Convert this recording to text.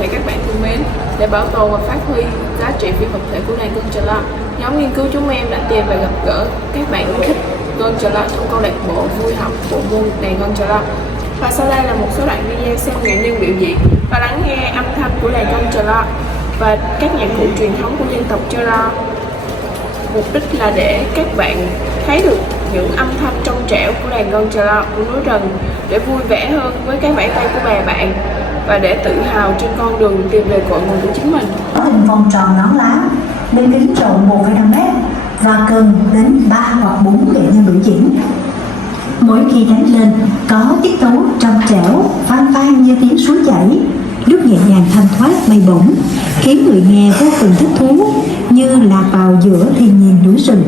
thể các bạn thân mến, để bảo tồn và phát huy giá trị phi vật thể của đàn Chrau-jro, nhóm nghiên cứu chúng em đã tìm và gặp gỡ các bạn yêu thích Chrau-jro trong câu lạc bộ vui học bộ môn đàn Chrau-jro. Và sau đây là một số đoạn video xem nghệ nhân biểu diễn và lắng nghe âm thanh của đàn Chrau-jro và các nhạc cụ truyền thống của dân tộc Chrau. Mục đích là để các bạn thấy được những âm thanh trong trẻo của đàn Chrau-jro của núi rừng, để vui vẻ hơn với cái vẫy tay của bè bạn và để tự hào trên con đường tìm về cội nguồn của chính mình. Có hình vòng tròn nón lá, lên kính trộn 1,5 mét và cần đến 3 hoặc 4 nghệ nhân biểu diễn. Mỗi khi đánh lên có tiết tấu trong trẻo vang vang như tiếng suối chảy, lúc nhẹ nhàng thanh thoát bay bổng, khiến người nghe vô cùng thích thú như lạc vào giữa thiên nhiên núi rừng.